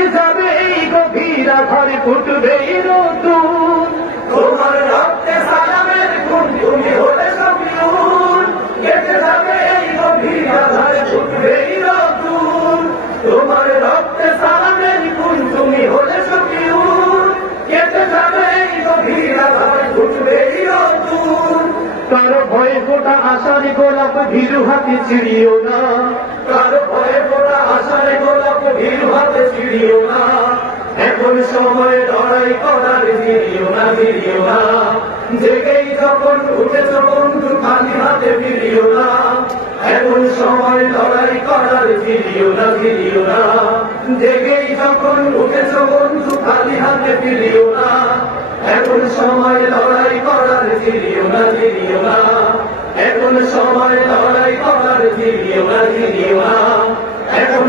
কেটে যাবে এই গভীর আধারে, ফুটবে নতুন। তোমার রক্তে সালামের খুন, তুমি হলে শফিউল। কেটে যাবে এই গভীর আধারে, ফুটবে নতুন। তোমার রক্তে সালামের খুন, তুমি হলে শফিউল। কেটে যাবে এই গভীর আধারে, ফুটবে নতুন। কারো ভয়ে ফোটা আশার গোলাপ ভীরু হাতে ছিড়িও না, কারো ভয়ে ফোটা আশার গোলাপ ভীরু হাতে ছিড়িও না। এখন সময় লড়াই করার, ফিরিও না ফিরিও না। জেগেই যখন উঠেছ বন্ধু, খালি হাতে ফিরিও না। এখন সময় লড়াই করার, ফিরিও না ফিরিও না। জেগেই যখন উঠেছ বন্ধু, খালি হাতে ফিরিও না। এখন সময় লড়াই করার, ফিরিও না ফিরিও না। এখন সময় লড়াই করার, ফিরিও না ফিরিও না। এখন